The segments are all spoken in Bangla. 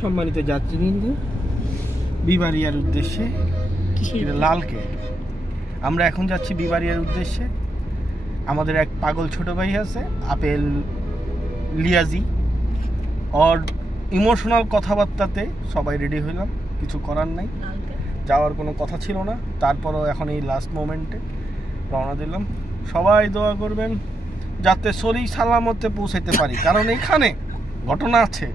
সম্মানিত যাত্রীবৃন্দ, বিবাড়িয়ার উদ্দেশ্যে লালকে আমরা এখন যাচ্ছি বিবাড়িয়ার উদ্দেশ্যে। আমাদের এক পাগল ছোট ভাই আছে আপেল লিয়াজি, ওর ইমোশনাল কথাবার্তাতে সবাই রেডি হইলাম, কিছু করার নাই, যাওয়ার কোনো কথা ছিল না। তারপরও এখন এই লাস্ট মোমেন্টে রওনা দিলাম। সবাই দোয়া করবেন যাতে সহি সালামতে পৌঁছাইতে পারি, কারণ এখানে ঘটনা আছে।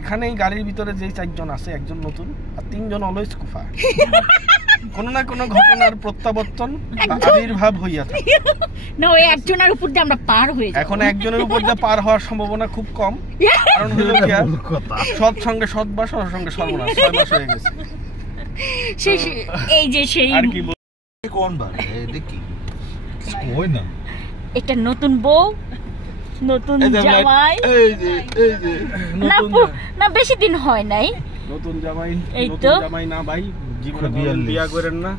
এখানে এই গাড়ির ভিতরে যে 4 জন আছে, একজন নতুন আর 3 জন অলওয়েজ কুফা। কোনো না কোনো ঘটনার প্রত্যাবর্তন আবির্ভাব হইয়া থাকে না, ওই একজনের উপর দিয়ে আমরা পার হয়ে যাই। এখন একজনের উপর দিয়ে পার হওয়ার সম্ভাবনা খুব কম, কারণ হলো কি সৎ সঙ্গে সৎবাস, সঙ্গে সর্বনাশ। 6 মাস হয়ে গেছে। এই যে সেই আর কি কোন বার দেখি ওই না, এটা নতুন বউ, নতুন জামাই। না বেশি দিন হয় নাই নতুন জামাই। এই নতুন তো জামাই না ভাই, জীবনে বিয়া করেন না।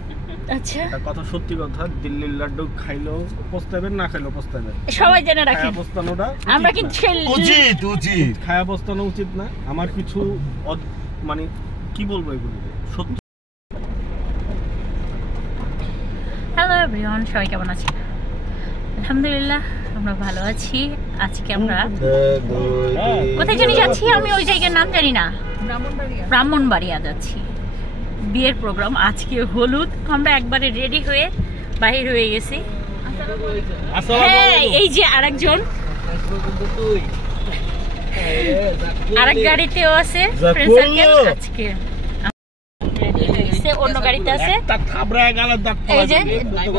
আচ্ছা, কথা সত্যি কথা, দিল্লির লাড্ডু খাইলেও পস্তাবেন, না খাইলেও পস্তাবেন। সবাই জেনে রাখেন, খায়া পস্তানোটা আমরা কিন্তু উচিত খায়া পস্তানো উচিত না। আমার কিছু মানে কি বলবো এগুলো সত্যি। হ্যালো এভরিওয়ান, সবাই কেমন আছেন? আলহামদুলিল্লাহ আমরা ভালো আছি। আজকে আমরা কোথায় জানি যাচ্ছি, আমি ওই জায়গার নাম জানি না, ব্রাহ্মণবাড়িয়া যাচ্ছি। বিয়ের প্রোগ্রাম আজকে, হলুদ। আমরা একবারে রেডি হয়ে বাহির হয়ে গেছি। হ্যাঁ, এই যে আরেকজন আরেক গাড়িতেও আছে, ফ্রেন্ড সার্কেল। আজকে অন্য গাড়িতে আছে।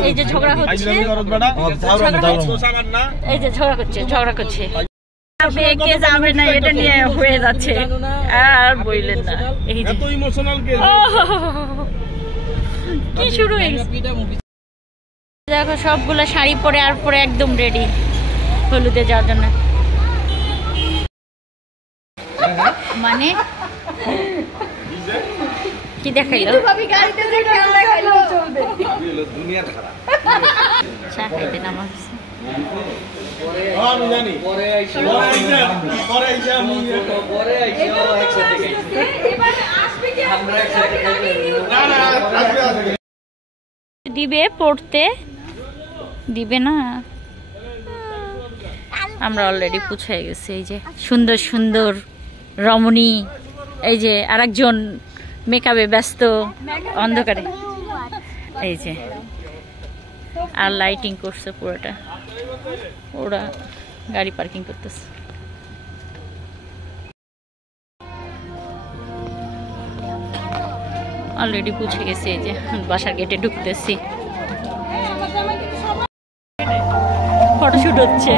এই যে ঝগড়া হচ্ছে, এই যে ঝগড়া করছে কে যাবে না, এটা নিয়ে হয়ে যাচ্ছে। আর বললেন না, এই যে কি শুরু হয়ে গেছে। দেখো সবগুলো শাড়ি পরে আর পরে একদম রেডি হলুদে যাওয়ার জন্য। মানে কি দেখাইলো? চা খাইতে নামা দিবে, পড়তে দিবে না। আমরা অলরেডি পৌঁছে গেছি। এই যে সুন্দর সুন্দর রমণী, এই যে আরেকজন মেকআপে ব্যস্ত অন্ধকারে, এই যে আর লাইটিং করছে পুরোটা। ওরা গাড়ি পার্কিং করতেছে। অলরেডি পৌঁছে গেছি, এই যে বাসার গেটে ঢুকতেছি। ফটোশুট হচ্ছে।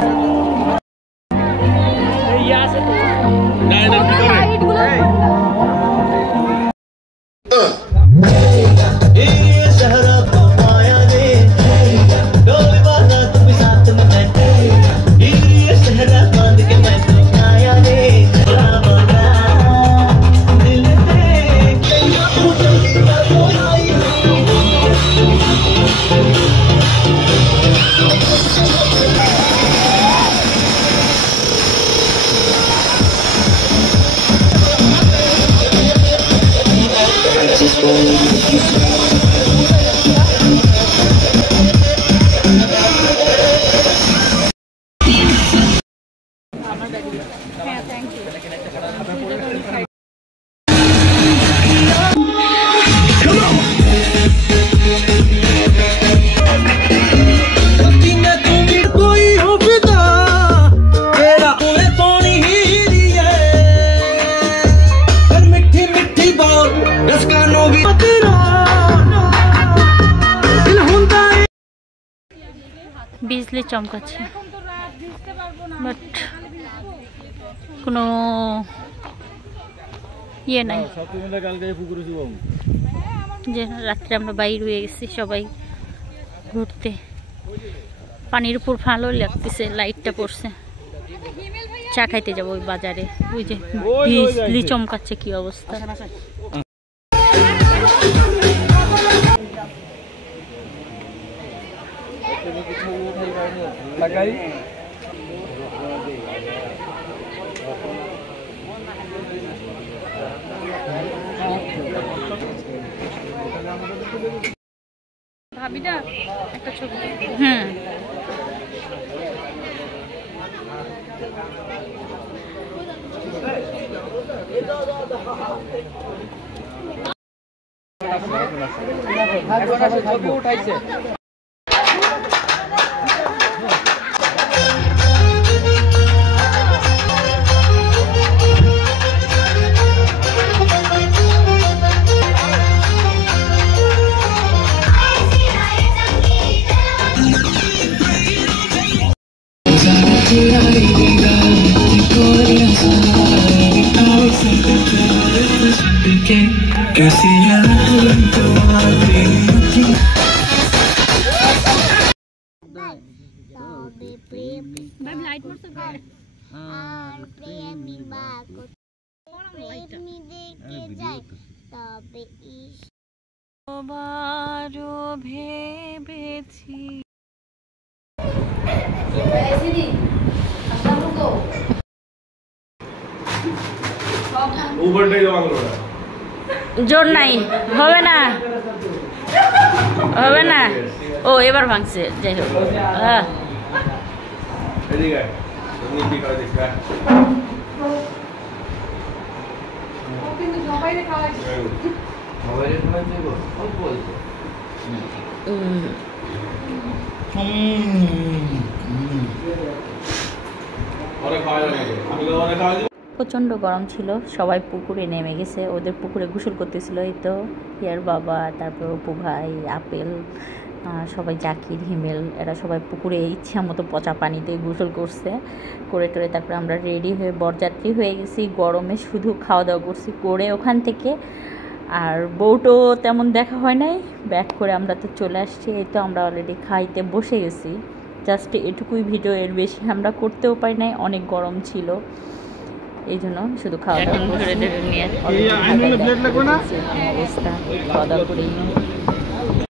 বিজলি চমকাচ্ছে, বাট কোনো ইয়ে নাই যে রাত্রে আমরা বাইর হয়ে গেছি সবাই ঘুরতে। পানির উপর ভালো লাগতেছে, লাইটটা পড়ছে। চা খাইতে যাবো ওই বাজারে, ওই যে বিজলি চমকাচ্ছে, কি অবস্থা। ভাবিটা একটা ছবি। হুম ছবি উঠাইছে। ভেবেছি জোর নাই, হবে না হবে না। ও এবার ভাঙছে, যাই হোক। প্রচণ্ড গরম ছিল, সবাই পুকুরে নেমে গেছে, ওদের পুকুরে গোসল করতেছিল। এই তো ইয়ার বাবা, তারপর অপু ভাই, আপেল, সবাই জাকির, হিমেল, এরা সবাই পুকুরে ইচ্ছা মতো পচা পানিতে গোসল করছে। করে টোরে তারপরে আমরা রেডি হয়ে বরযাত্রী হয়ে গেছি। গরমে শুধু খাওয়া দাওয়া করছি করে ওখান থেকে, আর বউটো তেমন দেখা হয় নাই। ব্যাক করে আমরা তো চলে আসছি। এই তো আমরা অলরেডি খাইতে বসে গেছি। জাস্ট এটুকুই ভিডিও, এর বেশি আমরা করতেও পারি নাই, অনেক গরম ছিল, এই জন্য শুধু খাওয়া দাওয়া অবস্থা। খাওয়া দাওয়া করেই